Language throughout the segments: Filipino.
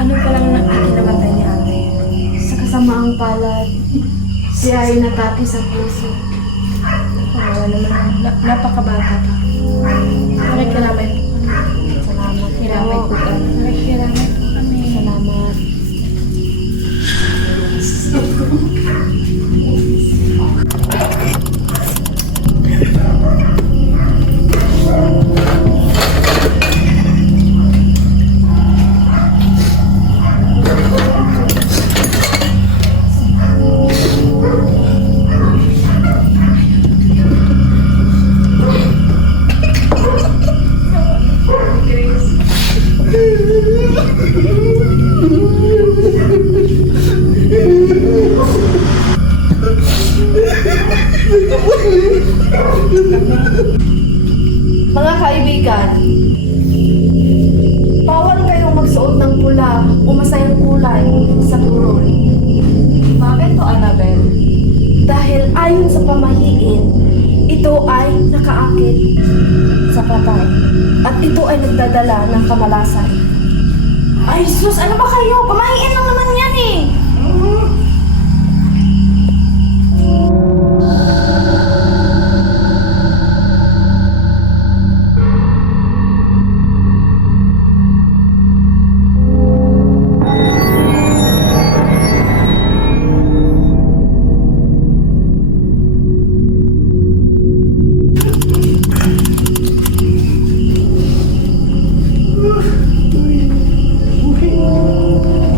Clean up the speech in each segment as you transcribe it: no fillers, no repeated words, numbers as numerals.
Ano pa lang nakikinamatay ni ate? Sa kasamaang palad, siya ay natake sa puso. Oo naman, napakabata pa. Nakikiramay po kami. Salamat Kiramay po kami. Nakikiramay po kami. Salamat. Mga kaibigan, bawal kayong magsuot ng pula o masayang kulay sa turol. Bakit to, Annabel? Dahil ayon sa pamahiin, ito ay nakaakit sa patay. At ito ay nagdadala ng kamalasan. Ay, sus! Ano ba kayo? Pamahiin lang naman yan eh!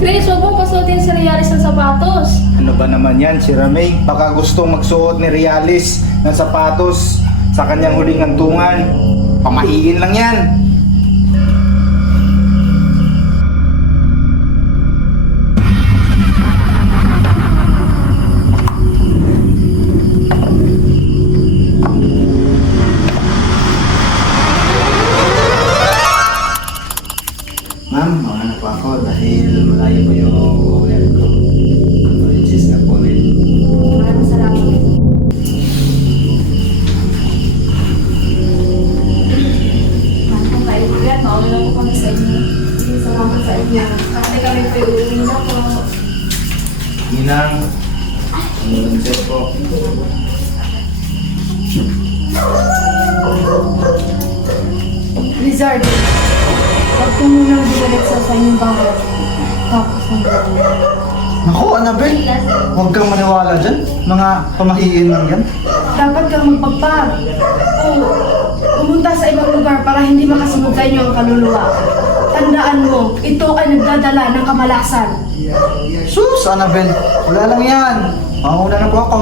Chris, huwag mo pasuotin si Rialis ng sapatos. Ano ba naman yan, si Ramey? Baka gustong magsuot ni Rialis ng sapatos sa kanyang huling hantungan. Pamahiin lang yan. Ma'am, mahanap po ako dahil malayo po yung uwian ko. Apologies na po rin. Maraming salamat. Mahal kong kaibigan, mauna na po kami sa inyo. Salamat sa inyo. Ate kami po uuwi na po. Ninang, ang set po. Lizard, huwag ko munang diretso sa inyong bahay. Tapos ng gawin. Naku, Annabel, huwag kang maniwala dyan. Mga pamahiin lang yan. Dapat kang magpagpag. O pumunta sa ibang lugar para hindi makasunod sa inyo ang kaluluwa. Tandaan mo, ito ay nagdadala ng kamalasan. Sus, Annabel, wala lang yan. Mauna na po ako.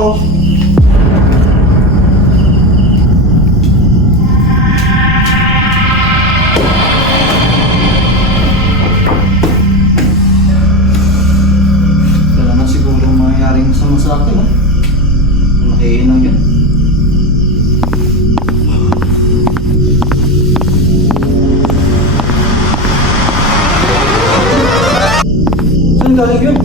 Wala naman siguro mangyayaring masama sa akin, ha? Pamahiin lang yan. Saan galing yun?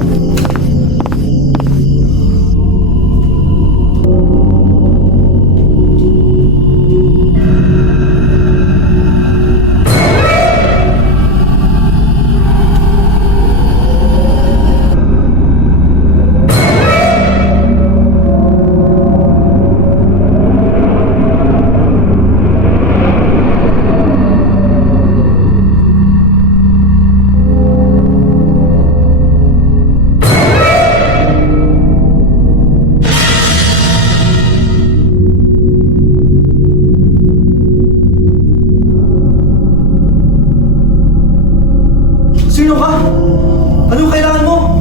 Sino ka? Anong kailangan mo?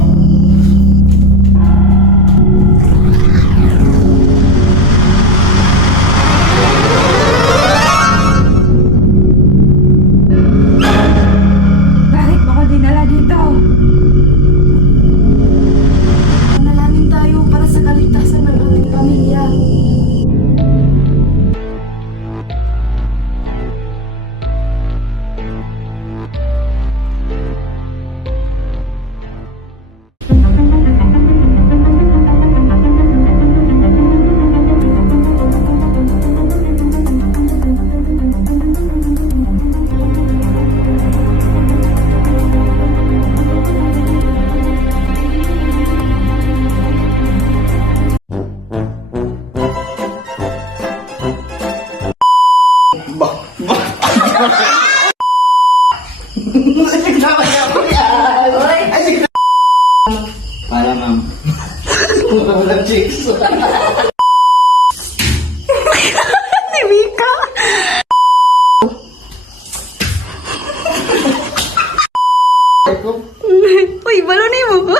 Bakit mo ko dinala dito? Manalangin tayo para sa kaligtasan ng ating pamilya. Uy, balo ni mo.